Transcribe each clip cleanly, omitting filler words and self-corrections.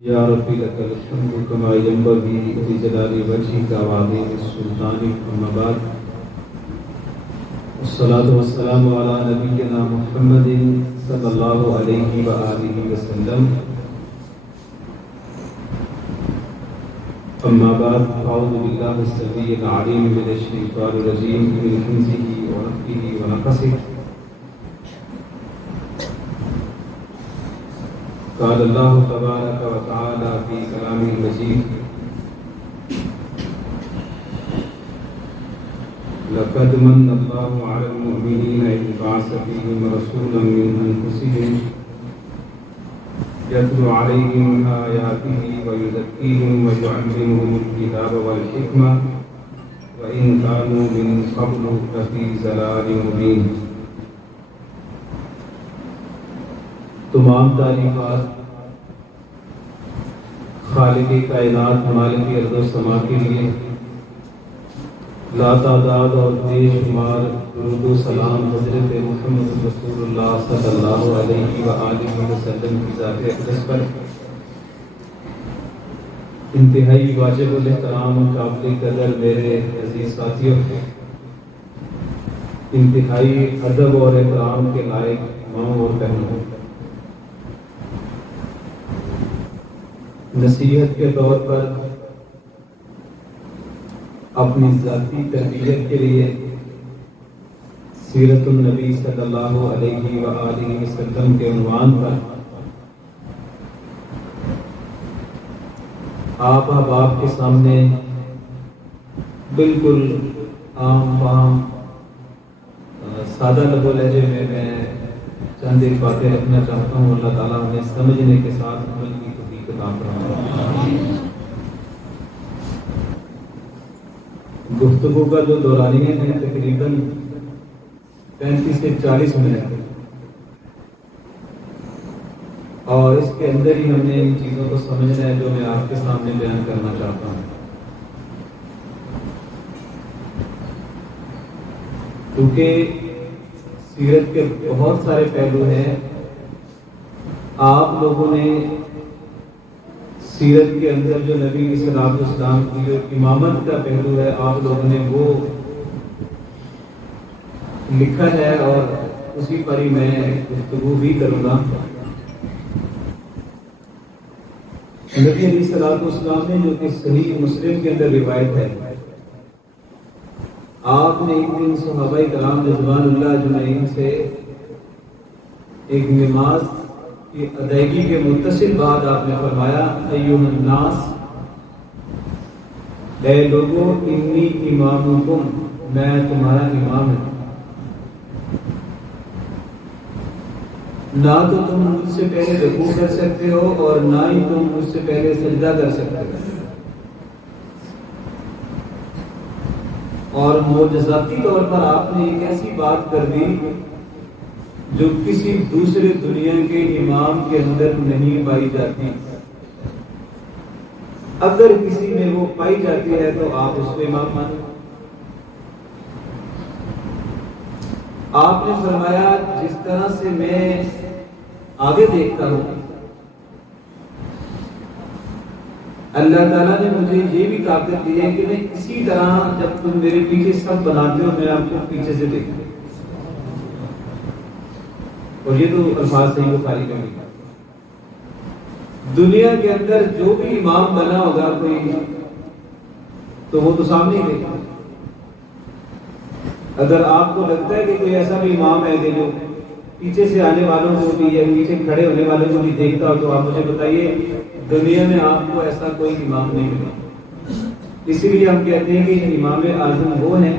یا ربی لک الحمد کما ینبغی لجلال وجهک وعظیم سلطانک، اما بعد، الصلاۃ والسلام علی نبینا محمد صلی اللہ علیہ وآلہ وسلم، اما بعد، اعوذ باللہ السمیع العلیم من الشیطان الرجیم من حمزہ ونفخہ ونفثہ۔ قال اللہ تبارک و تعالی فی کلامہ المجید: لقد من اللہ علی المؤمنین اذ بعث فیہم رسولا من انفسہم یتلو علیہم آیاتہ ویزکیہم ویعلمہم الکتاب والحکمہ وإن كانوا من قبل لفی ضلال مبین۔ تمام تعریفات خالق کائنات مالک ارض و سما کے لیے، لا تعداد اور بے شمار درود و سلام حضرت محمد رسول اللہ صلی اللہ علیہ وآلہ وسلم کی ذات اقدس پر۔ انتہائی واجب الاحترام اور قابل قدر میرے عزیز ساتھیوں، انتہائی ادب اور احترام کے لائق ماں اور بہنوں، نصیحت کے طور پر اپنی ذاتی تربیت کے لیے سیرت النبی صلی اللہ علیہ وآلہ وسلم کے عنوان پر آپ احباب کے سامنے بالکل عام فہم سادہ لب و لہجے میں چند ایک باتیں رکھنا چاہتا ہوں۔ اللہ تعالیٰ ہمیں سمجھنے کے ساتھ عمل کی توفیق عطا فرمائے۔ گفتگو کا جو دورانیہ ہے تقریباً 35 سے 40 منٹ، اور اس کے اندر ہی ہم نے ان چیزوں کو سمجھنا ہے جو میں آپ کے سامنے بیان کرنا چاہتا ہوں، کیونکہ سیرت کے بہت سارے پہلو ہیں۔ آپ لوگوں نے سیرت کے اندر جو نبی صلی اللہ علیہ وسلم کی جو امامت کا پہلو ہے، آپ لوگوں نے وہ لکھا ہے، اور اسی پر ہی میں گفتگو بھی کروں گا۔ نبی علیہ الصلوۃ والسلام نے جو کہ صحیح مسلم کے اندر روایت ہے، آپ نے ایک دن صحابہ کرام رضوان اللہ اجمعین سے ایک نماز کی ادائیگی کے متصل بعد آپ نے فرمایا: ایھا الناس، اے لوگوں، انی امامکم، میں تمہارا امام ہوں، نہ تو تم مجھ سے پہلے رکوع کر سکتے ہو اور نہ ہی تم مجھ سے پہلے سجدہ کر سکتے ہو۔ اور معجزاتی طور پر آپ نے ایک ایسی بات کر دی جو کسی دوسرے دنیا کے امام کے اندر نہیں پائی جاتی۔ اگر کسی میں وہ پائی جاتی ہے تو آپ اس کو امام مانیں۔ آپ نے فرمایا: جس طرح سے میں آگے دیکھتا ہوں، اللہ تعالیٰ نے مجھے یہ بھی طاقت دی ہے کہ میں اسی طرح جب تم میرے پیچھے سب بناتے ہو، میں آپ کو پیچھے سے دیکھتا ہوں۔ اور یہ تو الفاظ صحیح بخاری میں بھی، دنیا کے اندر جو بھی امام بنا ہوگا کوئی، تو وہ تو سامنے ہی دیکھا۔ اگر آپ کو لگتا ہے کہ کوئی ایسا بھی امام ہے کہ جو پیچھے سے آنے والوں کو بھی یا پیچھے کھڑے ہونے والوں کو بھی دیکھتا ہو، تو آپ مجھے بتائیے دنیا میں آپ کو ایسا کوئی امام نہیں ملا۔ اسی لیے ہم کہتے ہیں کہ امام اعظم وہ ہیں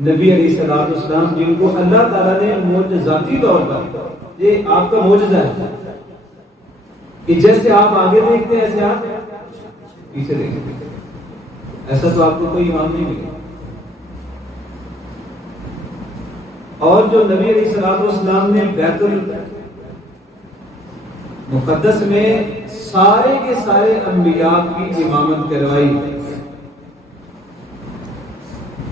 نبی علیہ الصلوۃ والسلام، جن کو اللہ تعالیٰ نے معجزاتی طور پر، یہ آپ کا معجزہ ہے کہ جیسے آپ آگے دیکھتے ہیں ایسے آپ پیچھے دیکھتے ہیں۔ ایسا تو آپ کو کوئی امام نہیں ملا۔ اور جو نبی علیہ الصلوۃ والسلام نے بیت المقدس میں سارے کے سارے انبیاء کی امامت کروائی،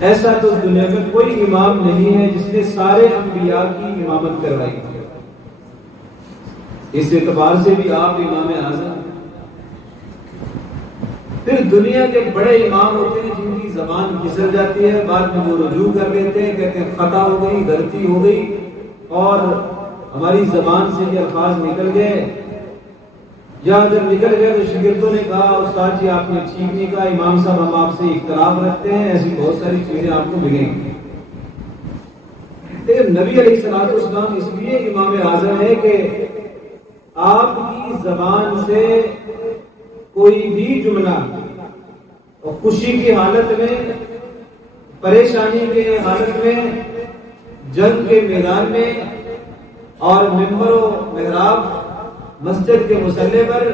ایسا تو دنیا میں کوئی امام نہیں ہے جس نے سارے انبیاء کی امامت کروائی۔ اس اعتبار سے بھی آپ امام اعظم پھر دنیا کے بڑے امام ہوتے ہیں جن کی زبان پھسل جاتی ہے، بعد میں وہ رجوع کر لیتے ہیں، کہتے ہیں خطا ہو گئی، غلطی ہو گئی اور ہماری زبان سے یہ الفاظ نکل گئے، یا جب نکل گئے تو شاگردوں نے کہا استاد جی آپ نے ٹھیک نہیں کہا، امام صاحب ہم آپ سے اختلاف رکھتے ہیں، ایسی بہت ساری چیزیں آپ کو ملیں گی۔ لیکن نبی علیہ الصلوۃ والسلام اس لیے امام اعظم ہے کہ آپ کی زبان سے کوئی بھی جملہ اور خوشی کی حالت میں، پریشانی کے حالت میں، جنگ کے میدان میں اور ممبر و محراب مسجد کے مصلی پر،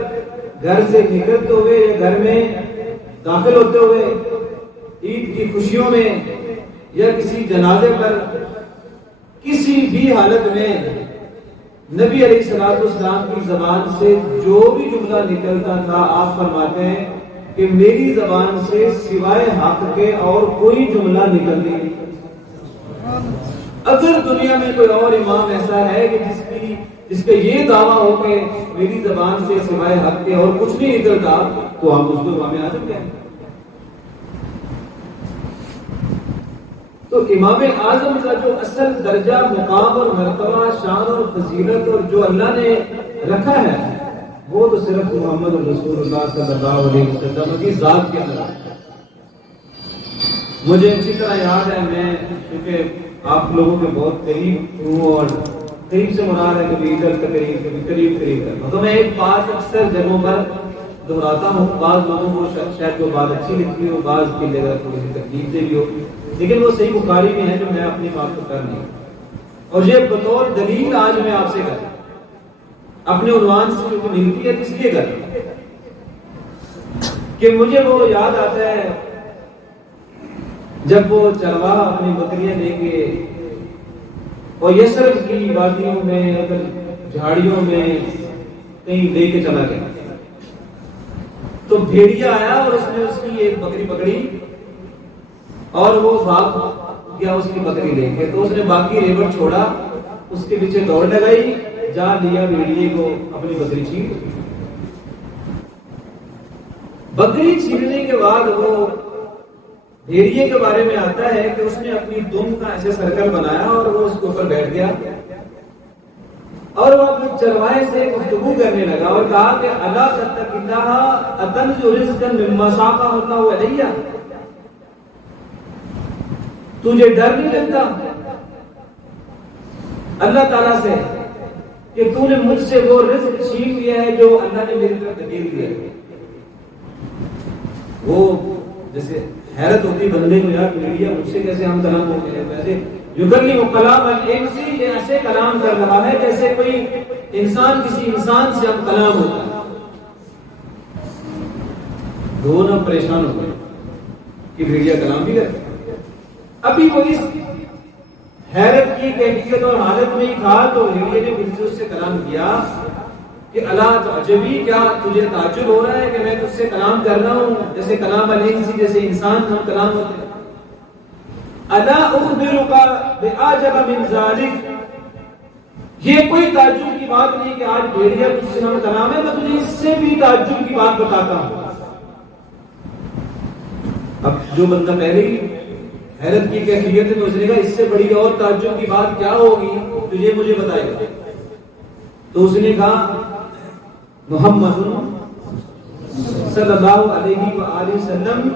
گھر سے نکلتے ہوئے یا گھر میں داخل ہوتے ہوئے، عید کی خوشیوں میں یا کسی جنازے پر، کسی بھی حالت میں نبی علیہ الصلوۃ والسلام کی زبان سے جو بھی جملہ نکلتا تھا، آپ فرماتے ہیں کہ میری زبان سے سوائے حق کے اور کوئی جملہ نکلتی نہیں۔ اگر دنیا میں کوئی اور امام ایسا ہے کہ جس کا یہ دعویٰ ہو کہ میری زبان سے سوائے حق کے اور کچھ نہیں نکلتا، تو ہم اس کو امام اعظم کہیں۔ تو امام اعظم کا جو اصل درجہ، مقام اور مرتبہ، شان اور فضیلت اور جو اللہ نے رکھا ہے، وہ تو صرف محمد رسول اللہ صلی اللہ علیہ وسلم کی ذات کے اندر۔ مجھے اچھی طرح یاد ہے، میں کیونکہ آپ لوگوں کے بہت قریب ہوں اور قریب سے مراد ہے کبھی ادھر کا قریب، کبھی قریب کرنا، تو میں ایک بات اکثر جگہوں پر دہراتا ہوں، بعض لوگوں کو شاید وہ بات اچھی لگتی ہو، بعض کی جگہ تھوڑی سی تکلیف دے بھی ہو، لیکن وہ صحیح بخاری میں ہے جو میں اپنی بات کو کر نہیں، اور یہ بطور دلیل آج میں آپ سے کر اپنے عنوان سے جو ملتی ہے اس لیے کر کہ مجھے وہ یاد آتا ہے جب وہ چرواہا اپنی بکریاں لے کے اور یسرب کی وادیوں میں، جھاڑیوں میں کہیں لے کے چلا گیا، تو بھیڑیا آیا اور اس نے اس کی ایک بکری پکڑی اور وہ بھاگ گیا اس کی بکری لے کے، تو اس نے باقی ریوڑ چھوڑا، اس کے پیچھے دوڑ لگائی، جا لیا بھیڑیے کو، اپنی بکری چھین۔ بکری چھیننے کے بعد وہ بھیڑیے کے بارے میں آتا ہے کہ اس نے اپنی دم کا ایسے سرکل بنایا اور وہ اس کے اوپر بیٹھ گیا اور وہ اپنے چرواہے سے گفتگو کرنے لگا اور کہا کہ الا تتق اللہ اتنزل رزقا مما ساقہ اللہ علیہ، تجھے ڈر نہیں لگتا اللہ تعالیٰ سے کہ تو نے مجھ سے وہ رزق چھین لیا ہے جو اللہ نے میری طرف دھکیل دیا ہے؟ وہ جیسے حیرت ہوتی بندے کو، یار میڈیا مجھ سے کیسے ہم کلام ہو گئے، ویسے یکلم کلام الانسی، یہ ایسے کلام کر رہا ہے جیسے کوئی انسان کسی انسان سے ہم کلام ہوتا ہے۔ دونوں پریشان ہو گئے کہ بھیڑیا کلام بھی کرتا ہے۔ ابھی وہ اس حیرت کی کیفیت اور حالت میں ہی تھا تو بھیڑیا نے پھر سے اس سے کلام کیا کہ اللہ تعجبی، کیا تجھے تعجب ہو رہا ہے کہ میں تجھ سے کلام کر رہا ہوں جیسے کلام الانسی، جیسے انسان ہم کلام ہوتے ہیں؟ الا اخبرک باعجب من ذلک، یہ کوئی تعجب کی بات نہیں کہ آج بھیڑیا تجھ سے ہم کلام ہے، میں تجھے اس سے بھی تعجب کی بات بتاتا ہوں۔ اب جو بندہ پہلے ہی حیرت کی کیفیت میں، اس نے کہا اس سے بڑی اور تعجب کی بات کیا ہوگی تو یہ مجھے بتائے گا۔ تو اس نے کہا محمد صلی اللہ علیہ وآلہ وسلم،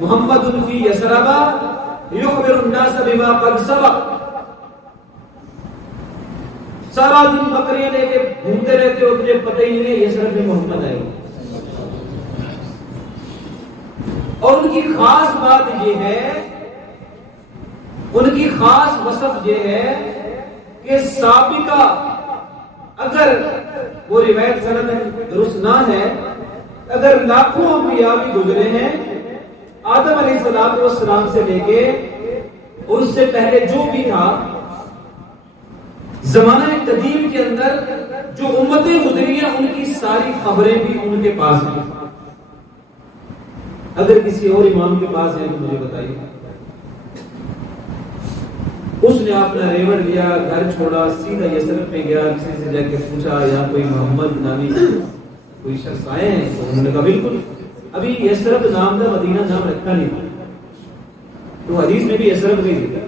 محمد فی یثرب یخبر الناس بما قد سبق، سارا دن بکریاں لے کے گھومتے رہتے ہو، تجھے پتہ ہی نہیں یثرب میں محمد آئے۔ اور ان کی خاص بات یہ ہے، ان کی خاص وصف یہ ہے کہ سابقہ اگر وہ روایت سند درست نہ ہے، اگر لاکھوں انبیاء بھی گزرے ہیں آدم علیہ السلام سے لے کے اور اس سے پہلے جو بھی تھا، زمانہ قدیم کے اندر جو امتیں گزری ہیں ان کی ساری خبریں بھی ان کے پاس ہیں۔ اگر کسی اور امام کے پاس ہے تو مجھے بتائیے۔ اس نے اپنا ریوڑ لیا، گھر چھوڑا، سیدھا یثرب پہ گیا، کسی سے جا کے پوچھا یا کوئی محمد نامی کوئی شخص آئے ہیں؟ تو انہوں نے کہا بالکل ابھی یثرب نام کا مدینہ نام رکھا نہیں تھا، تو حدیث میں بھی یثرب نہیں لکھا.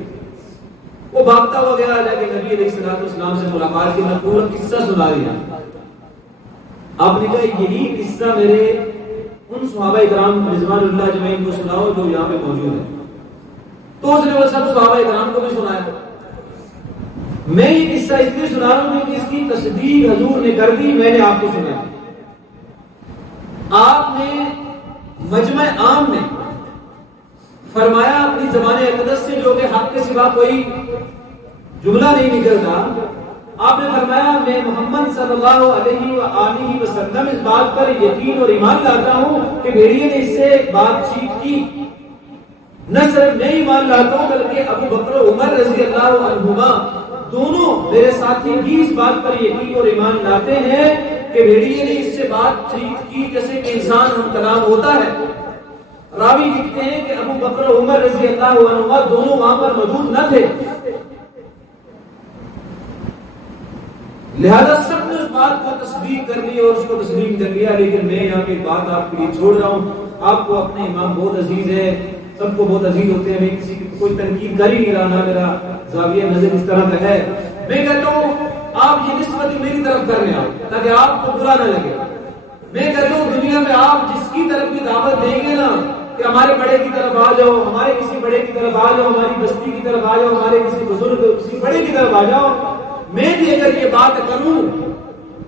وہ بھاگتا ہوا گیا لیکن نبی علیہ الصلوۃ والسلام سے ملاقات کی. میں پورا قصہ سنا دیا. آپ نے کہا یہی قصہ میرے ان صحابہ کرام رضوان اللہ اجمعین کو سناؤ جو یہاں پہ موجود ہیں. تو اس نے وہ سب صحابہ کرام کو بھی سنایا. میں یہ قصہ اس لیے سنا رہا ہوں کہ اس کی تصدیق حضور نے کر دی، میں نے آپ کو سنایا. آپ نے مجمع عام میں فرمایا اپنی زبان اقدس سے، جو کہ حق کے سوا کوئی جملہ نہیں نکلتا، آپ نے فرمایا میں محمد صلی اللہ علیہ وآلہ وسلم اس بات پر یقین اور ایمان لاتا ہوں کہ بھیڑیے نے اس سے بات چیت کی. نہ صرف میں ایمان لاتا ہوں بلکہ ابو بکر و عمر رضی اللہ عنہما دونوں میرے ساتھی بھی اس بات پر یقین اور ایمان لاتے ہیں کہ بھیڑیے نے اس سے بات چیت کی جیسے کہ انسان ہم کلام ہوتا ہے. راوی لکھتے ہیں کہ ابو بکر و عمر رضی اللہ عنہما دونوں وہاں پر موجود نہ تھے، لہذا سب نے اس بات کو تصدیق کر لی اور اس کو تسلیم کر لیا. لیکن میں یہاں پہ بات آپ کے لیے چھوڑ رہا ہوں. آپ کو اپنے امام بہت عزیز ہے، سب کو بہت عزیز ہوتے ہیں. میں کسی کی کوئی تنقید کر ہی نہیں رہا، میرا زاویہ نظر اس طرح کا ہے. میں کہتا ہوں آپ یہ نسبت میری طرف کر رہے ہیں تاکہ آپ کو برا نہ لگے. میں کہتا ہوں دنیا میں آپ جس کی طرف بھی دعوت دیں گے نا کہ ہمارے بڑے کی طرف آ جاؤ، ہمارے کسی بڑے کی طرف آ جاؤ، ہماری بستی کی طرف آ جاؤ، ہمارے کسی بزرگ کسی بڑے کی طرف آ جاؤ، میں بھی اگر یہ بات کروں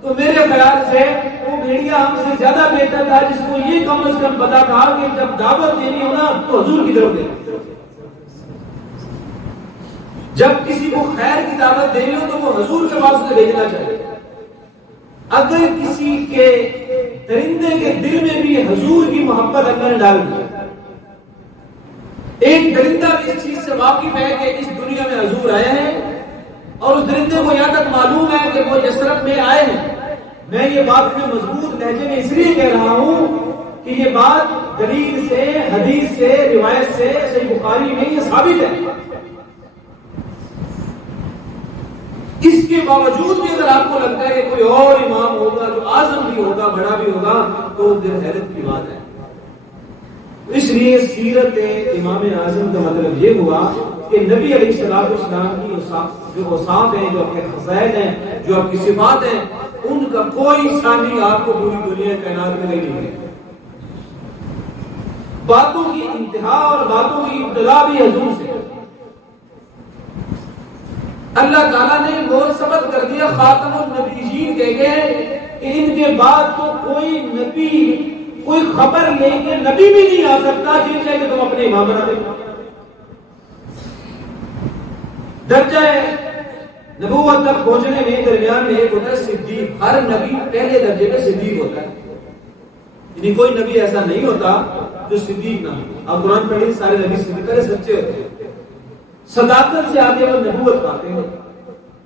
تو میرے خیال سے وہ بھیڑیا ہم سے زیادہ بہتر تھا جس کو یہ کم از کم پتا تھا کہ جب دعوت دینی ہو نا تو حضور کی طرف دینا. جب کسی کو خیر کی دعوت دینی ہو تو وہ حضور کے پاس اسے بھیجنا چاہیے. اگر کسی کے درندے کے دل میں بھی حضور کی محبت اللہ نے ڈال دی، ایک درندہ بھی اس چیز سے واقف ہے کہ اس دنیا میں حضور آئے ہیں اور اس درندے کو یہاں تک معلوم ہے کہ وہ یثرب میں آئے ہیں. میں یہ بات میں مضبوط لہجے میں اس لیے کہہ رہا ہوں کہ یہ بات دلیل سے، حدیث سے، روایت سے، صحیح بخاری میں یہ ثابت ہے. اس کے باوجود بھی اگر آپ کو لگتا ہے کہ کوئی اور امام ہوگا جو اعظم بھی ہوگا، بڑا بھی ہوگا، تو پھر حیرت کی بات ہے. اس لیے سیرت امام اعظم کا مطلب یہ ہوا کہ نبی علیہ الصلوۃ والسلام کی جو اوصاف ہیں، جو آپ کے فضائل ہیں، جو آپ کی صفات ہیں، ان کا کوئی ثانی آپ کو پوری دنیا کائنات میں نہیں ملے. باتوں کی انتہا اور باتوں کی ابتدا بھی حضور سے. اللہ تعالیٰ نے مور ثبت کر دیا خاتم النبیین کہہ گئے کہ ان کے بعد تو کوئی نبی کوئی خبر لے کے نبی بھی نہیں آ سکتا جن چاہے کہ تم اپنے امام بنا دے. درجہ نبوت تک پہنچنے میں درمیان میں ایک ہوتا ہے صدیق. ہر نبی پہلے درجے میں صدیق ہوتا ہے، یعنی کوئی نبی ایسا نہیں ہوتا جو صدیق نہ ہو. آپ قرآن پڑھیں سارے نبی صدیق سچے ہوتے ہیں. صداقت سے آگے وہ نبوت پاتے ہیں،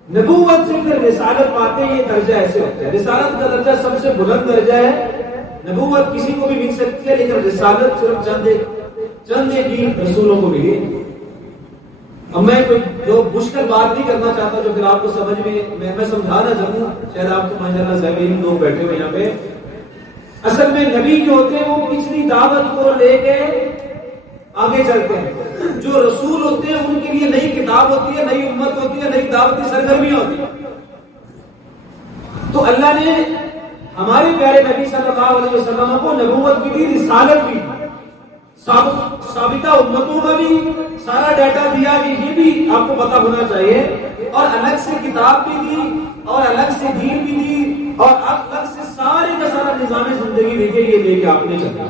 نبوت سے پھر رسالت پاتے ہیں. یہ درجہ ایسے ہوتا ہے. رسالت کا درجہ سب سے بلند درجہ ہے. نبوت کسی کو بھی مل سکتی ہے لیکن رسالت صرف چند ایک رسولوں کو ملی. اب میں کوئی جو مشکل بات نہیں کرنا چاہتا جو پھر آپ کو سمجھ میں سمجھانا چاہوں. شاید آپ تو ماشاءاللہ صاحبین لوگ بیٹھے ہوئے یہاں پہ. اصل میں نبی جو ہوتے ہیں وہ پچھلی دعوت کو لے کے آگے چلتے ہیں. جو رسول ہوتے ہیں ان کے لیے نئی کتاب ہوتی ہے، نئی امت ہوتی ہے، نئی دعوتی سرگرمیاں ہوتی ہیں. تو اللہ نے ہمارے پیارے نبی صلی اللہ علیہ وسلم کو نبوت بھی دی، رسالت بھی دی، سابقہ امتوں کا بھی سارا ڈیٹا دیا کہ یہ بھی آپ کو پتا ہونا چاہیے، اور الگ سے کتاب بھی دی اور الگ سے دین بھی دی اور الگ سے سارے کا سارا نظام زندگی دیکھے یہ لے کے آپ نے چلا.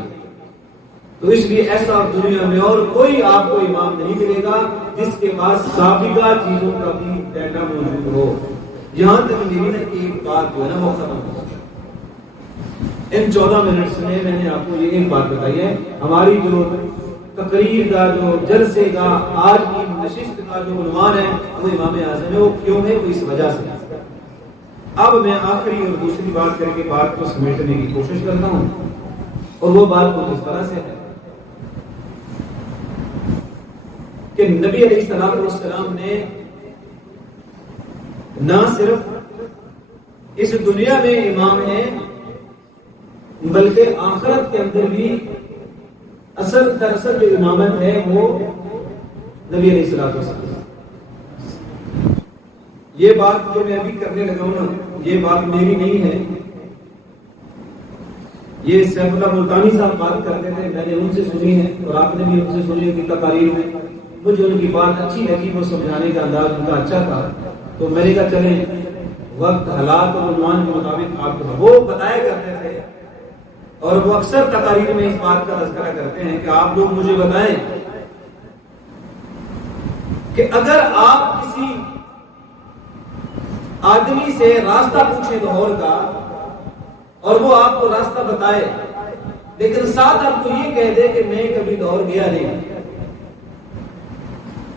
تو اس لیے ایسا دنیا میں اور کوئی آپ کو امام نہیں ملے گا جس کے پاس سابقہ چیزوں کا بھی ڈیٹا موجود ہو. یہاں تک میری نا ایک بات جو ہے نا وہ ختم ہو. ان 14 منٹس میں نے آپ کو یہ ایک بات بتائی ہے. ہماری جو تقریر کا، جو جلسے کا، آج کی نشست کا جو عنوان ہے وہ امام اعظم ہے. وہ کیوں ہے؟ وہ اس وجہ سے. اب میں آخری اور دوسری بات کر کے بات کو سمیٹنے کی کوشش کرتا ہوں، اور وہ بات کچھ اس طرح سے ہے کہ نبی علیہ الصلوۃ والسلام نے نہ صرف اس دنیا میں امام ہیں، بلکہ آخرت کے اندر بھی دراصل جو امامت ہے وہ نبی علیہ الصلوۃ والسلام. یہ بات جو میں ابھی کرنے لگا ہوں نا، یہ بات میری نہیں ہے، یہ سیف اللہ ملتانی صاحب بات کرتے تھے، میں نے ان سے سنی ہے اور آپ نے بھی ان سے سنی ہے کہ تقاریر میں مجھے ان کی بات اچھی لگی، وہ سمجھانے کا انداز ان کا اچھا تھا، تو میں نے کہا چلیں وقت حالات اور عنوان کے مطابق آپ کو وہ بتایا کرتے تھے، اور وہ اکثر تقاریر میں اس بات کا تذکرہ کرتے ہیں کہ آپ لوگ مجھے بتائیں کہ اگر آپ کسی آدمی سے راستہ پوچھیں لاہور کا اور وہ آپ کو راستہ بتائے، لیکن ساتھ آپ کو یہ کہہ دے کہ میں کبھی لاہور گیا نہیں،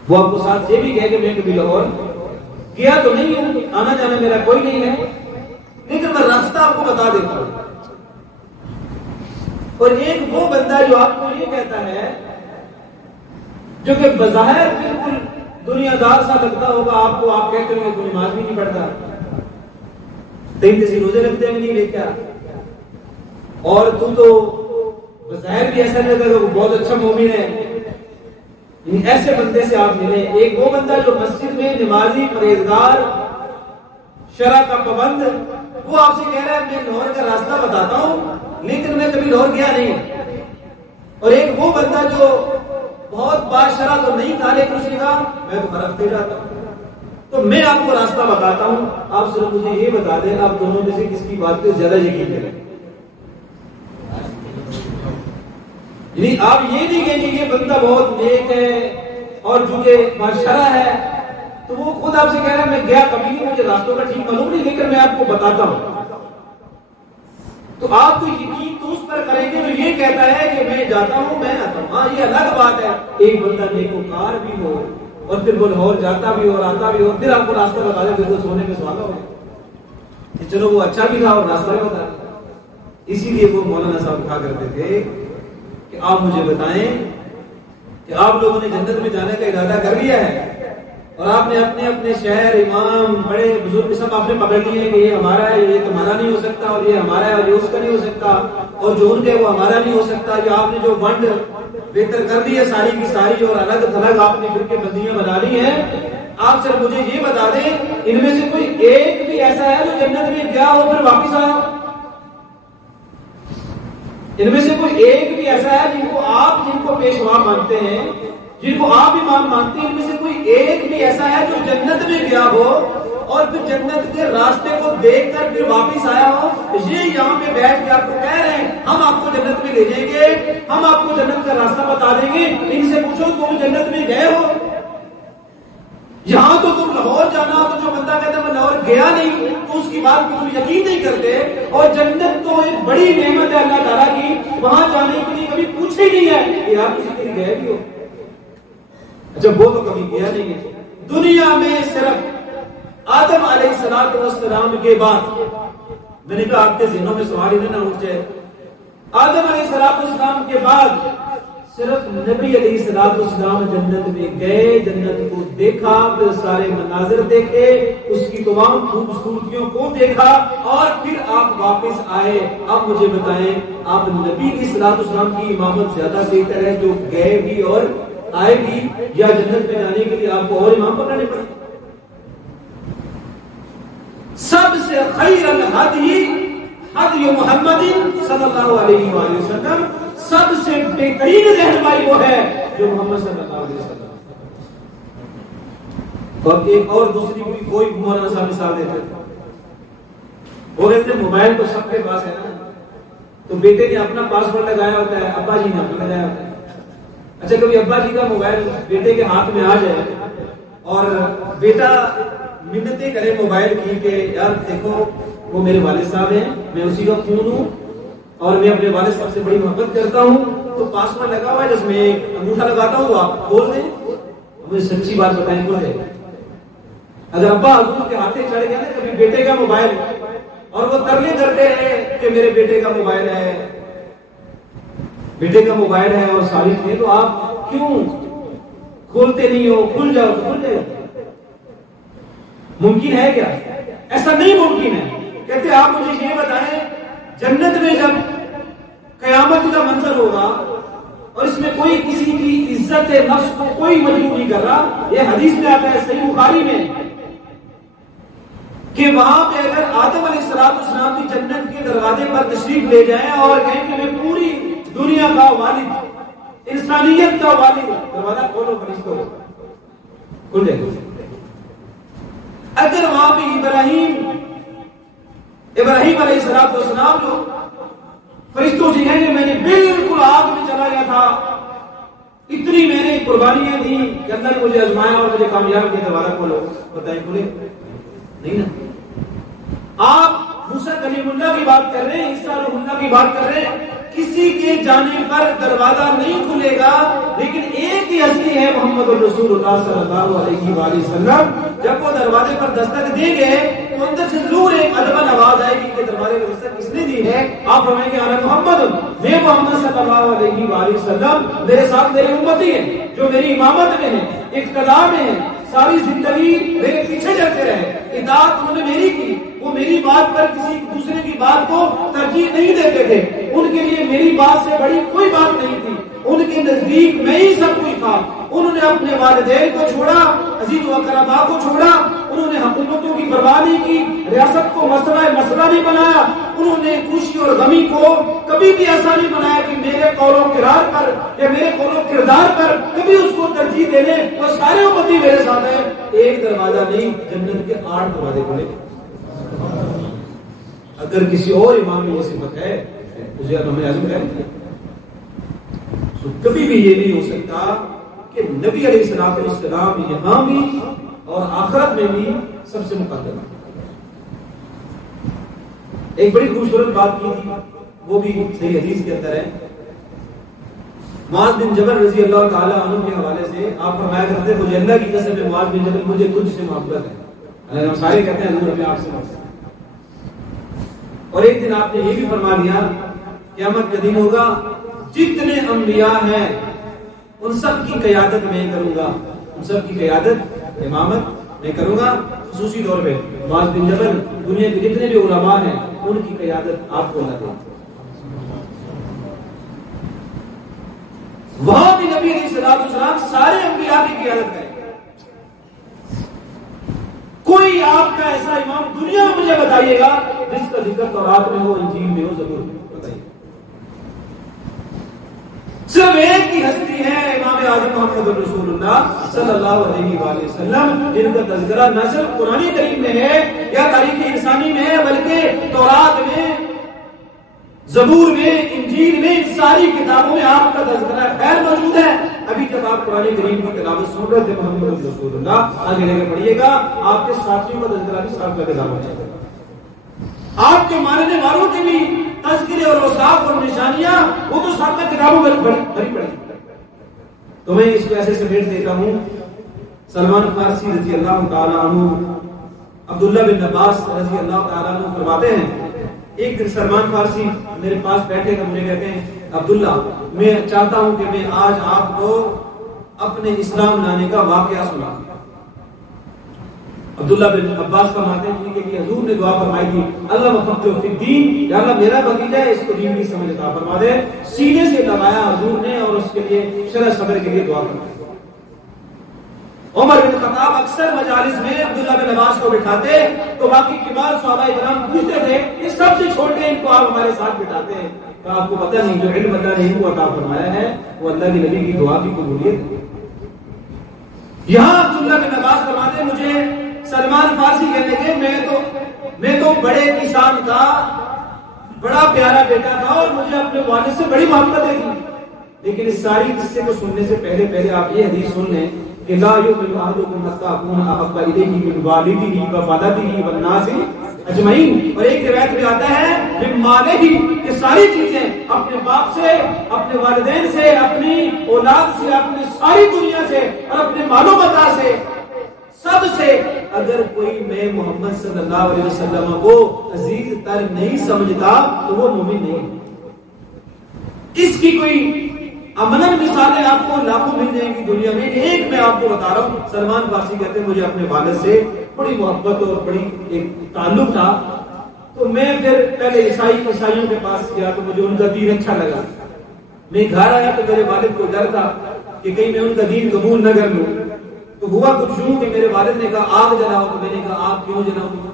وہ آپ کو ساتھ یہ بھی کہے کہ میں کبھی لاہور گیا تو نہیں ہوں، آنا جانا میرا کوئی نہیں ہے، لیکن میں راستہ آپ کو بتا دیتا ہوں. اور ایک وہ بندہ جو آپ کو یہ کہتا ہے، جو کہ بظاہر بالکل دنیا دار سا لگتا ہوگا آپ کو، آپ کہتے ہیں تو نماز بھی نہیں پڑھتا، 3 روزے رکھتے ہیں نہیں لے کیا، اور تم تو بظاہر بھی ایسا لگتا ہے وہ بہت اچھا مومن ہے. ایسے بندے سے آپ ملیں. ایک وہ بندہ جو مسجد میں نمازی، پرہیزگار، شرع کا پابند، وہ آپ سے کہہ رہا ہے میں لاہور کا راستہ بتاتا ہوں لیکن میں کبھی لاہور گیا نہیں. اور ایک وہ بندہ جو بہت باشرع تو نہیں تھا لیکن اس نے کہا میں تو ہر ہفتے جاتا ہوں. تو میں آپ کو راستہ بتاتا ہوں، آپ صرف مجھے یہ بتا دیں آپ دونوں میں سے کس کی بات پہ زیادہ یقین کریں. یعنی آپ یہ نہیں کہیں کہ یہ بندہ بہت نیک ہے اور چونکہ باشرع ہے تو وہ خود آپ سے کہہ رہا ہے میں گیا کبھی نہیں، مجھے راستوں کا ٹھیک معلوم نہیں لیکن میں آپ کو بتاتا ہوں. تو آپ کو یقین تو اس پر کریں گے جو یہ کہتا ہے کہ میں جاتا ہوں میں آتا ہوں. ہاں یہ الگ بات ہے، ایک بندہ نیکوکار بھی ہو اور پھر وہ لاہور جاتا بھی اور آتا بھی ہو، پھر آپ کو راستہ بتا دے پھر وہ سونے میں سہاگا ہو کہ چلو وہ اچھا بھی تھا اور راستہ بھی بتا. اسی لیے وہ مولانا صاحب کہا کرتے تھے کہ آپ مجھے بتائیں کہ آپ لوگوں نے جنت میں جانے کا ارادہ کر لیا ہے اور آپ نے اپنے اپنے شہر، امام، بڑے بزرگ سب آپ نے پکڑ لیے ہیں کہ یہ ہمارا ہے، یہ تمہارا نہیں ہو سکتا، اور یہ ہمارا ہے اور یہ اس کا نہیں ہو سکتا، اور جو ان کے وہ ہمارا نہیں ہو سکتا. یہ آپ نے جو ونڈ بہتر کر دی ہے ساری کی ساری اور الگ تھلگ آپ نے فرقے بندیاں بنا لی ہیں. آپ صرف مجھے یہ بتا دیں ان میں سے کوئی ایک بھی ایسا ہے جو جنت میں گیا ہو پھر واپس آیا؟ ان میں سے کوئی ایک بھی ایسا ہے جن کو پیشوا مانتے ہیں، جن کو آپ امام مانتے ہیں، ان میں سے کوئی ایک بھی ایسا ہے جو جنت میں گیا ہو اور پھر جنت کے راستے کو دیکھ کر پھر واپس آیا ہو؟ یہ یہاں پہ بیٹھ کے آپ کو کہہ رہے ہیں ہم آپ کو جنت میں لے جائیں گے، ہم آپ کو جنت کا راستہ بتا دیں گے. ان سے پوچھو تم جنت میں گئے ہو؟ یہاں تو تم لاہور جانا تو جو بندہ کہتا ہے میں لاہور گیا نہیں تو اس کی بات کو تم یقین نہیں کرتے، اور جنت تو ایک بڑی نعمت ہے اللہ تعالیٰ کی، وہاں جانے کے لیے کبھی پوچھے ہی نہیں ہے کہ آپ کسی کے گئے بھی ہو. اچھا وہ تو کبھی گیا نہیں ہے. دنیا میں صرف آدم علیہ السلام کے بعد، میں نے کہا آپ کے ذہنوں میں سوال ہی نہ اٹھ جائے، آدم علیہ السلام کے بعد صرف نبی علیہ السلام جنت میں گئے، جنت کو دیکھا، پھر سارے مناظر دیکھے، اس کی تمام خوبصورتیوں کو دیکھا اور پھر آپ واپس آئے. اب مجھے بتائیں آپ نبی علیہ السلام کی امامت زیادہ بہتر ہے جو گئے بھی اور آئے بھی، یا جنت میں جانے کے لیے آپ کو اور امام پکڑنے پڑے؟ سب سے خیر الہدی ہدی محمد صلی اللہ علیہ وآلہ وسلم، سب سے بہترین رہنمائی وہ ہے جو محمد صلی اللہ علیہ وسلم. اور ایک اور دوسری کوئی مولانا صاحب مثال دیتے وہ کہتے ہیں موبائل تو سب کے پاس ہے نا، تو بیٹے نے اپنا پاسورڈ لگایا ہوتا ہے، ابا جی نے اپنا لگایا ہوتا ہے. اچھا کبھی ابا جی کا موبائل بیٹے کے ہاتھ میں آ جائے اور بیٹا منتیں کرے موبائل کی کہ یار دیکھو وہ میرے والد صاحب ہیں، میں اسی کا خون ہوں اور میں اپنے والد صاحب سے بڑی محبت کرتا ہوں، تو پاسورڈ لگا ہوا ہے جس میں ایک انگوٹھا لگاتا ہوں تو آپ کھول دیں. مجھے سچی بات بتائیں کھول دیں. اگر ابا حضور کے ہاتھے چڑھ گیا نا کبھی بیٹے کا موبائل اور وہ ترلے کرتے ہیں کہ میرے بیٹے کا موبائل ہے، بیٹے کا موبائل ہے اور ساری چیزیں، تو آپ کیوں کھولتے نہیں ہو؟ کھل جاؤ کھل جائے. ممکن ہے کیا؟ ایسا نہیں ممکن ہے. کہتے آپ مجھے یہ بتائیں جنت میں جب عدل ہوگا اور اس میں کوئی کسی کی عزت نفس کو کوئی مجبور نہیں کر رہا. یہ حدیث میں آتا ہے صحیح بخاری میں کہ وہاں پہ اگر آدم علیہ السلام کی جنت کے دروازے پر تشریف لے جائیں اور کہیں کہ میں پوری دنیا کا والد, انسانیت کا والد, دروازہ کھولو فرشتوں کھل جائے. اگر وہاں پہ ابراہیم علیہ السلام جو فرشتوں سے کہیں کہ میں نے بالکل آگ میں چلا گیا تھا, اتنی میں نے قربانیاں دی کہ اللہ نے مجھے آزمایا اور مجھے کامیاب کیا, دروازہ کھولو, بتائیں کھولے نہیں نا. آپ موسیٰ کلیم اللہ کی بات کر رہے ہیں, عیسیٰ روح اللہ کی بات کر رہے ہیں, کسی کے جانے پر دروازہ نہیں کھلے گا, لیکن ایک ہی ہستی ہے محمد رسول اللہ صلی اللہ علیہ وآلہ وسلم. جب وہ دروازے پر دستک دیں گے تو اندر سے ضرور ایک ادبن آواز آئے گی کہ دروازے پر دستک کس نے دی ہے؟ آپ فرمائیں گے انا محمد, میں محمد صلی اللہ علیہ وآلہ وسلم, میرے ساتھ میری امتی ہیں جو میری امامت میں ہیں, اقتداء میں ہیں, ساری زندگی میرے پیچھے چلتے رہے, اطاعت انہوں نے میری کی, وہ میری بات پر کسی دوسرے کی بات کو ترجیح نہیں دیتے تھے, ان کے لیے میری بات سے بڑی کوئی بات نہیں تھی, ان کے نزدیک میں ہی سب کچھ تھا. انہوں نے اپنے والدین کو چھوڑا, عزیز و اقربا کو چھوڑا, انہوں نے حکومتوں کی پرواہ نہیں کی, ریاست کو مسئلہ نہیں بنایا, انہوں نے خوشی اور غمی کو کبھی بھی ایسا نہیں بنایا کہ میرے قول و قرار پر یا میرے قول و کردار پر کبھی اس کو ترجیح دینے, اور سارے امتی میرے ساتھ ہیں. ایک دروازہ نہیں, جنت کے 8 دروازے کھلے. اگر کسی اور امام میں یہ صفت ہے اسے ہمیں اعظم کہیں, تو کبھی بھی یہ نہیں ہو سکتا کہ نبی علیہ السلام یہاں بھی اور آخرت میں بھی سب سے مقدم. ایک بڑی خوبصورت بات کی تھی, وہ بھی صحیح حدیث کے اندر ہے. معاذ بن جبل رضی اللہ تعالی عنہ کے حوالے سے آپ فرمایا کرتے ہیں, مجھے اللہ کی قسم ہے معاذ بن جبل, مجھے تجھ سے محبت ہے. ہم سارے کہتے ہیں حضور ہمیں آپ سے محبت ہے. اور ایک دن آپ نے یہ بھی فرما دیا, قیامت کا دن ہوگا, جتنے انبیاء ہیں ان سب کی قیادت میں کروں گا, ان سب کی قیادت امامت میں کروں گا. خصوصی طور پہ معاذ بن جبل دنیا کے جتنے بھی علماء ہیں ان کی قیادت آپ کو نہ دیں. وہاں بھی نبی علیہ السلام سارے انبیاء کی قیادت کریں. کوئی آپ کا ایسا امام دنیا میں مجھے بتائیے گا جس کا ذکر تورات میں ہو, انجیل میں ہو, زبور میں بتائیے. صرف ایک ہی ہستی ہے امام اعظم محمد رسول اللہ صلی اللہ علیہ وآلہ وسلم, جن کا تذکرہ نہ صرف قرآن کریم میں ہے یا تاریخ انسانی میں ہے, بلکہ تورات میں, زبور میں, انجیل میں, ان ساری کتابوں میں آپ کا تذکرہ خیر موجود ہے. ابھی جب آپ قرآن کریم کی تلاوت سن رہے تھے محمد رسول اللہ, آگے لے کے پڑھیے گا, آپ کے ساتھیوں کا تذکرہ بھی صاحب کا کتاب ہو جائے گا. آپ کے ماننے والوں کے بھی تذکرے اور اوصاف اور نشانیاں وہ تو صاحب کا کتابوں میں بھری پڑی. تو میں اس کو ایسے سمیٹ دیتا ہوں. سلمان فارسی رضی اللہ تعالیٰ عنہ, عبداللہ بن عباس رضی اللہ تعالیٰ عنہ فرماتے ہیں, ایک دن سلمان فارسی میرے پاس بیٹھے کر مجھے کہتے ہیں, عبداللہ میں چاہتا ہوں کہ میں آج آپ کو اپنے اسلام لانے کا واقعہ سنا. عبداللہ بن عباس فرماتے ہیں کہ حضور نے دعا فرمائی تھی, اللہ وفقہ فی الدین, یا اللہ میرا بھتیجا ہے اس کو دین کی سمجھ عطا فرما دے. سینے سے لگایا حضور نے اور اس کے لیے شرح صبر کے لیے دعا فرمائی. عمر بن خطاب اکثر مجالس میں عبداللہ بن عباس کو بٹھاتے تو باقی کبار صحابہ کرام پوچھتے تھے, یہ سب سے چھوٹے ان کو آپ ہمارے ساتھ بٹھاتے ہیں, تو آپ کو پتہ نہیں جو علم اللہ نے ان کو عطا فرمایا ہے وہ اللہ کے نبی کی دعا کی قبولیت ہے. یہاں عبداللہ بن عباس فرماتے ہیں, مجھے سلمان فارسی کہنے لگے, میں تو بڑے کسان کا بڑا پیارا بیٹا تھا اور مجھے اپنے والد سے بڑی محبت ہے. لیکن اس ساری قصے کو سننے سے پہلے آپ یہ حدیث سن لیں کہ لا یؤمن احدکم حتی اکون احب الیہ من والدہ وولدہ والناس اجمعین. اور ایک روایت میں آتا ہے من مالہ, کہ ساری چیزیں اپنے باپ سے, اپنے والدین سے, اپنی اولاد سے, اپنی ساری دنیا سے اور اپنے مال و متاع سے, سب سے اگر کوئی میں محمد صلی اللہ علیہ وسلم کو عزیز تر نہیں سمجھتا تو وہ مومن نہیں. اس کی کوئی امنن مثالیں آپ کو لاکھوں مل جائیں گی دنیا میں. ایک میں آپ کو بتا رہا ہوں, سلمان فارسی کہتے ہیں مجھے اپنے والد سے بڑی محبت اور بڑی ایک تعلق تھا, تو میں پھر پہلے عیسائیوں کے پاس گیا تو مجھے ان کا دین اچھا لگا. میں گھر آیا تو میرے والد کو ڈر تھا کہ کہیں میں ان کا دین قبول نہ کر لوں. تو ہوا کچھ یوں کہ میرے والد نے کہا آگ جلاؤ, تو میں نے کہا آگ کیوں جلاؤں؟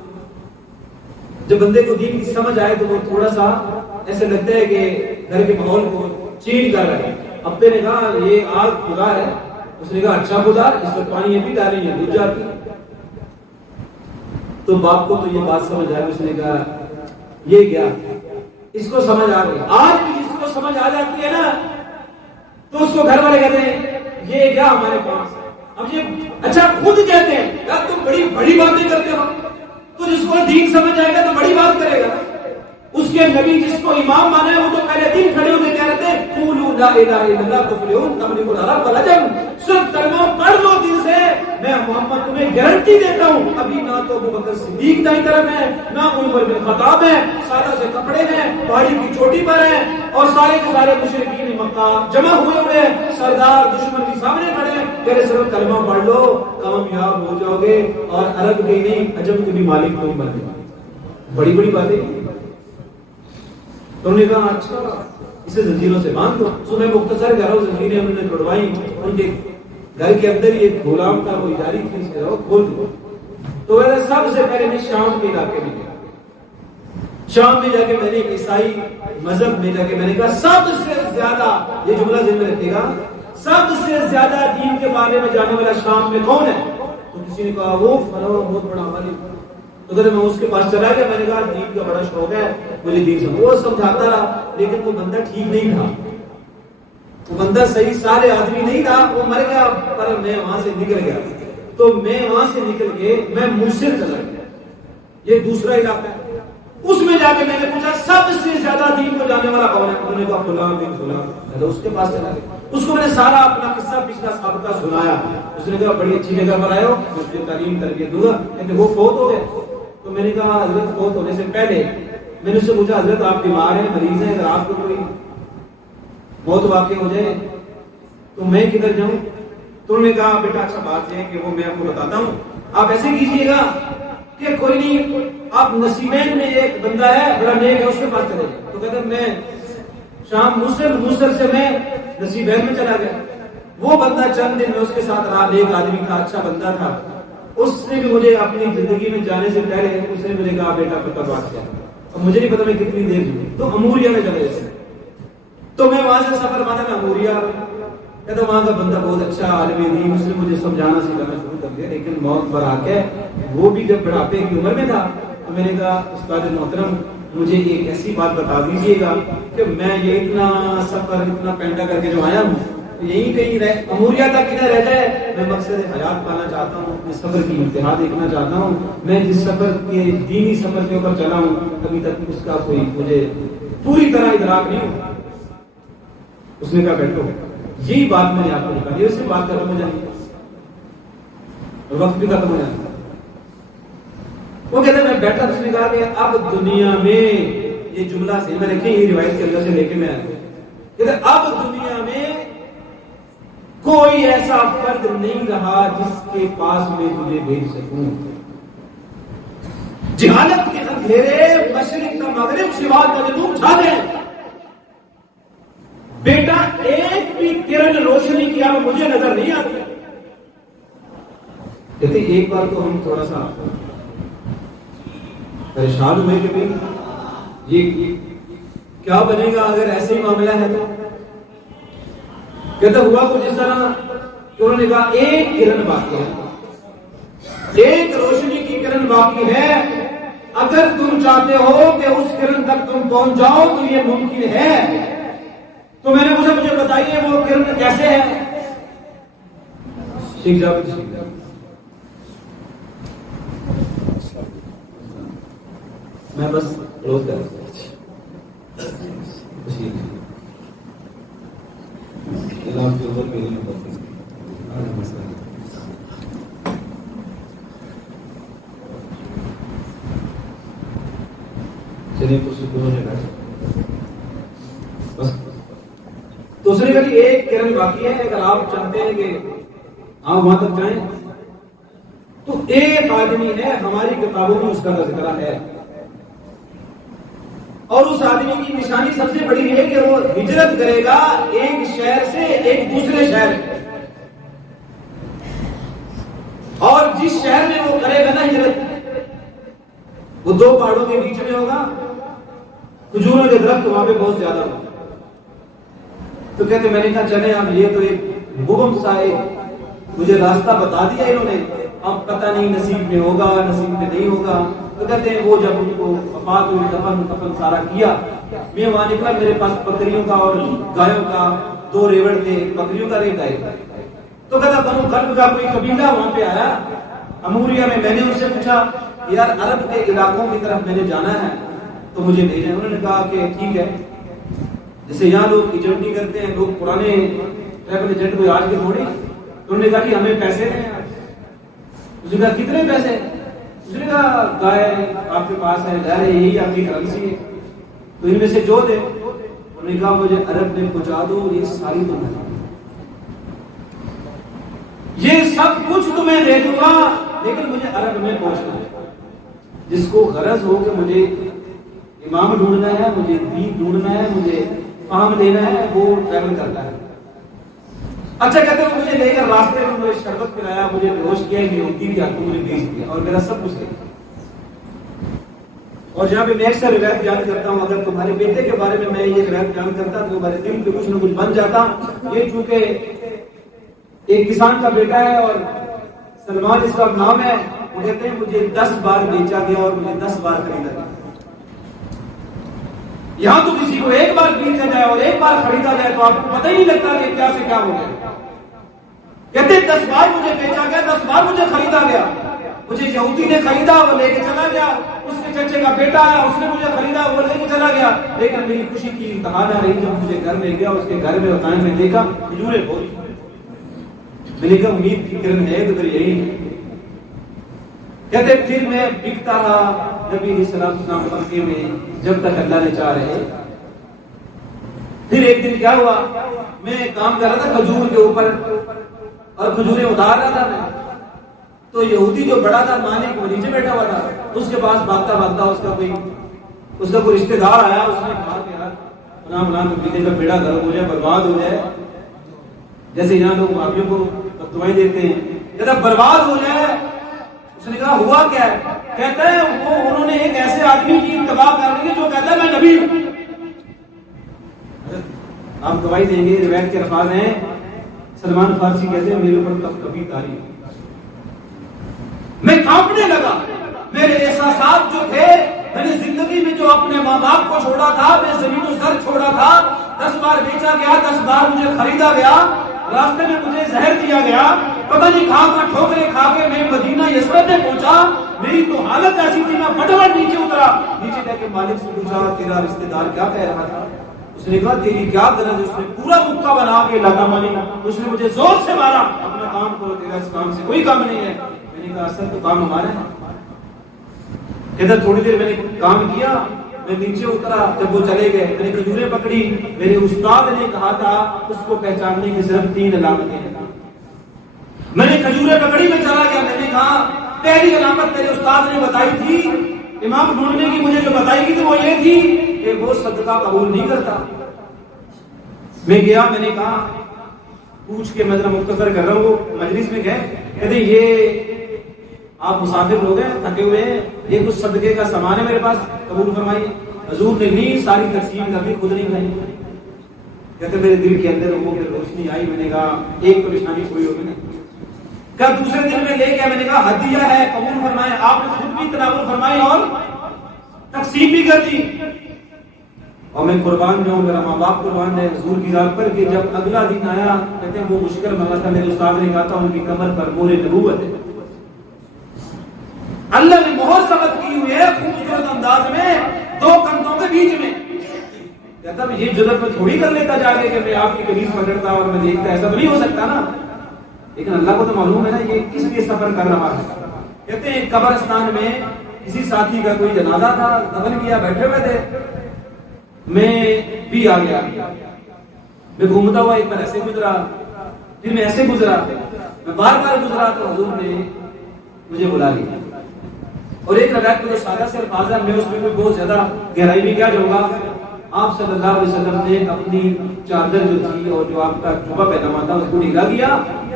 جب بندے کو دین کی سمجھ آئے تو وہ تھوڑا سا ایسا لگتا ہے کہ گھر کے ماحول کو چینج کر رہا ہے. ابے نے کہا یہ آگ خدا ہے. اس نے کہا اچھا خدا, اس میں پانی بھی ڈالیں گے بجھ جاتی. تو باپ کو تو یہ بات سمجھ آئی. اس نے کہا یہ کیا, اس کو سمجھ آ گئی. آج بھی جس کو سمجھ آ جاتی ہے نا تو اس کو گھر والے کہتے ہیں یہ کیا ہمارے پاس. اب یہ اچھا خود کہتے ہیں یار تم بڑی بڑی باتیں کرتے ہو. تو جس کو دین سمجھ آئے گا تو بڑی بات کرے گا. اس کے نبی جس کو امام مانا ہے وہ تو پہلے دن کھڑے ہو کے کہہ رہے تھے قولوا لا الہ الا اللہ تفلحون تملکوا العرب والعجم. صرف کلمہ پڑھ لو دل سے, میں محمد تمہیں گارنٹی دیتا ہوں ابھی نہ تو ابو بکر صدیق دائیں طرف ہے, نہ عمر بن خطاب ہے, سادہ سے کپڑے ہیں, پہاڑی کی چوٹی پر ہیں, اور سارے کے سارے مشرکین مکہ جمع ہوئے ہیں, سردار دشمن کے سامنے کھڑے ہیں. کہہ رہے صرف کلمہ پڑھ لو کامیاب ہو جاؤ گے, اور عرب کے نہیں عجم کے بھی مالک نہیں بن گے. بڑی بڑی باتیں. تو انہوں نے کہا اچھا اسے زنجیروں سے باندھ دو. تو میں مختصر کر رہا ہوں, زنجیریں انہوں نے توڑوائی. ان کے گھر کے اندر یہ غلام تھا, وہ اداری تھی, اس کو کھول دو. تو وہ سب سے پہلے میں شام کے علاقے میں گیا. شام میں جا کے میں نے ایک عیسائی مذہب میں جا کے میں نے کہا سب سے زیادہ, یہ جملہ ذہن میں رکھے گا, سب سے زیادہ دین کے بارے میں جاننے والا شام میں کون ہے؟ تو کسی نے کہا وہ فلاں بہت بڑا عالم. تو کہتے میں اس کے پاس چلا گیا. میں نے کہا دین کا بڑا شوق ہے مجھے دین سے. وہ سمجھاتا رہا لیکن وہ بندہ ٹھیک نہیں تھا. وہ بندہ صحیح سارے آدمی نہیں تھا. وہ مر گیا پر میں وہاں سے نکل گیا. تو میں وہاں سے نکل کے میں موصل چلا گیا, یہ دوسرا علاقہ ہے. اس میں جا کے میں نے پوچھا سب سے زیادہ دین کو جاننے والا کون ہے؟ انہوں نے کہا فلاں بن فلاں. میں اس کے پاس چلا گیا. اس کو میں نے سارا اپنا قصہ پچھلا سابقہ سنایا. اس نے کہا بڑی اچھی جگہ پر آئے ہو, میں اس کی تعلیم تربیت دوں گا. کہتے وہ فوت ہو گئے. تو میں نے کہا حضرت فوت ہونے سے پہلے میں نے اس سے پوچھا حضرت آپ بیمار ہیں, مریض ہیں, اگر آپ کو کوئی موت واقع ہو جائے تو میں کدھر جاؤں؟ تو انہوں نے کہا بیٹا اچھا بات ہے کہ وہ میں آپ کو بتاتا ہوں, آپ ایسے کیجئے گا کہ کوئی نہیں آپ نصیبین میں ایک بندہ ہے بڑا نیک ہے, اس کے پاس چلے جائیں. تو کہتے میں شام موصل سے میں نصیبین میں چلا گیا. وہ بندہ چند دن میں اس کے ساتھ رہا, نیک آدمی تھا, اچھا بندہ تھا. اس نے بھی مجھے اپنی زندگی میں جانے سے پہلے اس نے مجھے کہا بیٹا پتہ بات کیا, اب مجھے نہیں پتا میں کتنی دیر ہوئی. تو اموریا میں چلے گئے. تو میں وہاں سے سفر مانا میں اموریا, کہتا وہاں کا بندہ بہت اچھا عالم دین, اس نے مجھے سمجھانا سکھانا شروع کر دیا. لیکن موت پر آ کے وہ بھی جب بڑھاپے کی عمر میں تھا تو میں نے کہا استاد محترم مجھے ایک ایسی بات بتا دیجیے گا کہ میں یہ اتنا سفر اتنا پینڈا کر کے جو آیا ہوں یہی کہیں اموریا تک ادھر رہ جائے. میں مقصد حیات پانا چاہتا ہوں, اپنے سفر کی انتہا دیکھنا چاہتا ہوں. میں جس سفر کے دینی سفر کے اوپر چلا ہوں ابھی تک اس کا کوئی مجھے پوری طرح ادراک نہیں ہو. اس نے کہا بیٹھو یہی بات میں نے آپ کو بتائی, اس سے بات ختم ہو جائے وقت بھی ختم ہو جائے. وہ کہتے میں بیٹھا. اس نے کہا کہ اب دنیا میں, یہ جملہ سے میں رکھیں یہ روایت کے اندر سے لے کے میں آیا, کہتے اب دنیا میں کوئی ایسا فرد نہیں رہا جس کے پاس میں تجھے بھیج سکوں. جہالت کے اندھیرے مشرق کا مغرب شمال کا جنوب چھا دیں, بیٹا ایک بھی کرن روشنی کی اب مجھے نظر نہیں آتی. کہتے ایک بار تو ہم تھوڑا سا پریشان ہوئے کہ بھائی یہ کیا بنے گا اگر ایسے ہی معاملہ ہے. تو کہتا ہوا کچھ اس طرح کہ انہوں نے کہا ایک کرن باقی ہے, ایک روشنی کی کرن باقی ہے. اگر تم چاہتے ہو کہ اس کرن تک تم پہنچ جاؤ تو یہ ممکن ہے. تو میں نے مجھے بتائیے وہ کرن کیسے ہے. سیکھ جاؤ میں بس کلوز کر کے اوپر میری چلیے بس. دوسری بات ایک کرن باقی ہے. اگر آپ چاہتے ہیں کہ آپ وہاں تک جائیں تو ایک آدمی ہے, ہماری کتابوں میں اس کا تذکرہ ہے, اور اس آدمی کی نشانی سب سے بڑی ہے کہ وہ ہجرت کرے گا ایک شہر سے ایک دوسرے شہر، اور جس شہر میں وہ کرے گا نا ہجرت، وہ دو پہاڑوں کے بیچ میں ہوگا، کھجوروں کے درخت وہاں پہ بہت زیادہ ہوگا۔ تو کہتے میں نے کہا چلے اب یہ تو ایک مبہم سا مجھے راستہ بتا دیا انہوں نے، اب پتہ نہیں نصیب میں ہوگا نصیب میں نہیں ہوگا۔ تو کہتے ہیں وہ جب ان کو وفات ہوئی، دفن سارا کیا، میں وہاں نکلا، میرے پاس بکریوں کا اور گایوں کا 2 ریوڑ تھے، بکریوں کا ریٹ آئے۔ تو کہتا بنو کلب کا کوئی قبیلہ وہاں پہ آیا اموریہ میں، میں نے ان سے پوچھا یار عرب کے علاقوں کی طرف میں نے جانا ہے تو مجھے لے جائیں۔ انہوں نے کہا کہ ٹھیک ہے، جیسے یہاں لوگ ایجنٹی کرتے ہیں، لوگ پرانے ٹریول ایجنٹ کوئی آج کے تھوڑی، تو انہوں نے کہا کہ ہمیں پیسے دیں۔ اس نے کہا کتنے پیسے؟ اس نے کہا گائے آپ کے پاس ہے، گھر ہے، یہی آپ کی کرنسی ہے، تو ان میں سے جو دے۔ انہوں نے کہا مجھے عرب میں پہنچا دو، یہ ساری تمہیں، یہ سب کچھ تمہیں دے دوں گا، لیکن مجھے عرب میں پہنچنا ہے۔ جس کو غرض ہو کہ مجھے امام ڈھونڈنا ہے، مجھے دین ڈھونڈنا ہے، مجھے فہم لینا ہے، وہ ٹریول کرتا ہے۔ اچھا کہتے ہیں مجھے لے کر راستے میں مجھے شربت پلایا، مجھے بےہوش کیا، یہودی بھی آتے مجھے بیچ دیا اور میرا سب کچھ لے۔ اور جہاں پہ میں اکثر روایت بیان کرتا ہوں، اگر تمہارے بیٹے کے بارے میں یہ روایت بیان کرتا تو تمہارے دل پہ کچھ نہ کچھ بن جاتا۔ یہ چونکہ ایک کسان کا بیٹا ہے اور سلمان اس کا نام ہے، وہ کہتے ہیں مجھے 10 بار بیچا گیا اور مجھے 10 بار خریدا گیا۔ یہاں تو کسی کو ایک بار بیچا جائے اور ایک بار خریدا جائے تو آپ کو پتہ ہی نہیں لگتا کہ کیا سے کیا ہو گیا۔ کہتے 10 بار مجھے بیچا گیا، 10 بار مجھے خریدا گیا۔ مجھے یہودی نے خریدا، وہ لے کے چلا گیا، اس کے چچے کا بیٹا ہے، اس نے مجھے خریدا، وہ لے کے چلا گیا، لیکن میری خوشی کی انتہا نہ رہی جب مجھے گھر لے گیا، اس کے گھر میں ہوتا ہے، میں دیکھا کھجوریں بہت، میں نے کہا امید کی کرن ہے تو پھر یہی ہے۔ کہتے پھر میں بکتا رہا نبی علیہ السلام مکے میں جب تک اللہ نے چاہ رہے۔ پھر ایک دن کیا ہوا، میں کام کر رہا تھا کھجور کے اوپر اور کھجوریں اتار رہا تھا میں، تو یہودی جو بڑا تھا مالک وہ نیچے بیٹھا ہوا تھا، اس کے پاس بھاگتا بھاگتا اس کا کوئی رشتہ دار آیا، اس نے کہا کہ یار فلاں فلاں قبیلے کا بیڑا گرک ہو جائے، برباد ہو جائے، جیسے یہاں لوگ بھابھیوں کو دعائیں دیتے ہیں، کہتا برباد ہو جائے۔ اس نے کہا ہوا کیا ہے؟ کہتا ہے وہ انہوں نے ایک ایسے آدمی کی اتباع کر لی جو کہتا ہے میں نبی ہوں۔ آپ گواہی دیں گے، روایت کے الفاظ ہیں، سلمان فارسی کہتے ہیں میرے اوپر کبھی تاری، میں کانپنے لگا، میرے احساسات جو تھے، میں نے زندگی میں جو اپنے ماں باپ کو چھوڑا تھا، میں زمین و زر چھوڑا تھا، 10 بار بیچا گیا، 10 بار مجھے خریدا گیا، راستے میں مجھے زہر دیا گیا، پتہ نہیں کہاں ٹھوکریں کھا کے میں مدینہ یثرب میں پہنچا، میری تو حالت ایسی تھی، میں فٹافٹ نیچے اترا، نیچے جا کے مالک سے پوچھا تیرا رشتہ دار کیا کہہ رہا تھا؟ اس نے کہا تیری کیا غرض؟ اس نے پورا مکہ بنا کے لگا مانی، اس نے مجھے زور سے مارا، اپنا کام کرو، تیرا اس کام سے کوئی کام نہیں ہے۔ میں نے کہا اصل تو کام ہمارا ہے۔ کہتا تھوڑی دیر میں نے کام کیا، میں نیچے اترا، جب وہ چلے گئے میں نے کھجوریں پکڑی، میرے استاد نے کہا تھا اس کو پہچاننے کی صرف 3 علامتیں ہیں۔ میں نے کھجوریں پکڑی، میں چلا گیا، میں نے کہا پہلی علامت میرے استاد نے بتائی تھی، امام ڈھونڈنے کی مجھے جو بتائی گئی تھی وہ یہ تھی کہ وہ صدقہ قبول نہیں کرتا۔ میں گیا، میں نے کہا پوچھ کے میں ذرا مختصر کر رہا ہوں، مجلس میں گئے، کہتے یہ آپ مسافر لوگ ہیں، تھکے ہوئے ہیں، یہ کچھ صدقے کا سامان ہے میرے پاس، قبول فرمائیے۔ حضور نے نہیں ساری تقسیم کر دی، خود نہیں کھائی۔ کہتے میرے دل کے اندر وہ روشنی آئی، میں نے کہا ایک تو نشانی کوئی ہوگی نا۔ کہا دوسرے دن میں لے گیا، میں نے کہا ہدیہ ہے، قبول فرمائے۔ آپ نے خود بھی تناول فرمائی اور تقسیم بھی کر دی، اور میں قربان جو ہوں، میرا ماں باپ قربان ہے حضور کی ذات پر، کہ جب اگلا دن آیا، کہتے ہیں وہ مشکل منگا تھا، میرے استاد نے کہا تھا ان کی کمر پر مور نبوت ہے، اللہ نے مہر ثبت کی ہوئی ہے خوبصورت انداز میں 2 کندھوں کے بیچ میں۔ کہتا یہ جرت میں تھوڑی کر لیتا جا کے کہ میں آپ کی قمیص پکڑتا اور میں دیکھتا، ایسا تو نہیں ہو سکتا نا، لیکن اللہ کو تو معلوم ہے نا یہ کس لیے سفر کر رہا ہے۔ کہتے ہیں قبرستان میں کسی ساتھی کا کوئی جنازہ تھا، دفن کیا، بیٹھے ہوئے تھے، میں بھی آ گیا، میں گھومتا ہوا ایک بار ایسے گزرا، پھر میں ایسے گزرا، میں بار بار گزرا، تو حضور نے مجھے بلا لیا۔ اور ایک روایت میں سادہ سے الفاظ ہے، میں اس میں کوئی بہت زیادہ گہرائی میں کیا جاؤں گا. آپ صلی اللہ علیہ وسلم نے اپنی چادر جو تھی اور جو آپ کا جبہ پہنا ہوا تھا اس کو ڈھیلا دیا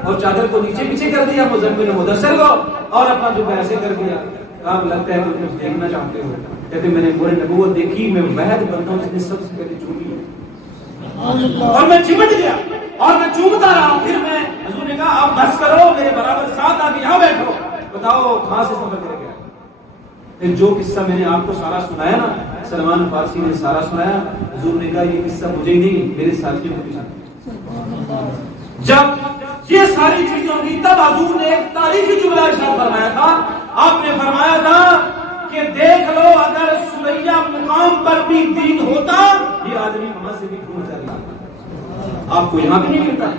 اور چادر کو نیچے پیچھے کر دیا مزمل مدثر کو اور اپنا جبہ ایسے کر دیا. آپ لگتا ہے کہ کچھ دیکھنا چاہتے ہو؟ کہتے میں نے پورے نبوت دیکھی، میں وحد بنتا ہوں جس نے سب سے پہلے چومی ہے اور میں چمٹ گیا اور میں چومتا رہا. پھر میں حضور نے کہا آپ بس کرو، میرے برابر ساتھ آ کے یہاں بیٹھو، بتاؤ کہاں سے سفر کر گیا. جو قصہ میں نے آپ کو سارا سنایا نا، سلمان فارسی نے سارا سنایا. حضور نے کہا یہ قصہ مجھے ہی نہیں میرے ساتھیوں کو بھی سنا. جب یہ ساری چیزیں ہوگی تب حضور نے ایک تاریخی جملہ ارشاد فرمایا تھا. آپ نے فرمایا تھا کہ دیکھ لو اگر سمیہ مقام پر بھی دین ہوتا یہ آدمی وہاں سے بھی کیوں چل رہا. آپ کو یہاں بھی نہیں ملتا.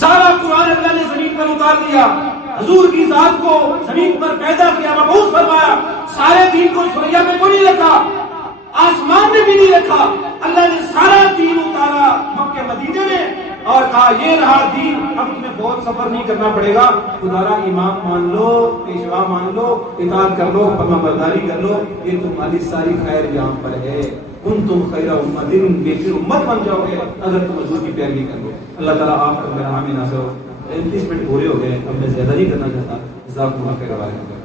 سارا قرآن اللہ نے زمین پر اتار دیا، حضور کی ذات کو زمین پر پیدا کیا، مبعوث فرمایا. سارے دین کو سوریا میں کو نہیں رکھا، آسمان میں بھی نہیں رکھا. اللہ نے سارا دین اتارا مکہ مدینے میں اور کہا یہ رہا دین، اب تمہیں بہت سفر نہیں کرنا پڑے گا. خدا امام مان لو، پیشوا مان لو، اطاعت کر لو، فرما برداری کر لو، یہ تمہاری ساری خیر یہاں پر ہے. تم خیر امت، بہتر امت بن جاؤ گے اگر تم حضور کی پیروی کر لو. اللہ تعالیٰ آپ کو میرا حامی ناصر ہو. 35 منٹ پورے ہو گئے، اب میں زیادہ نہیں کرنا چاہتا. جزاکم اللہ خیر.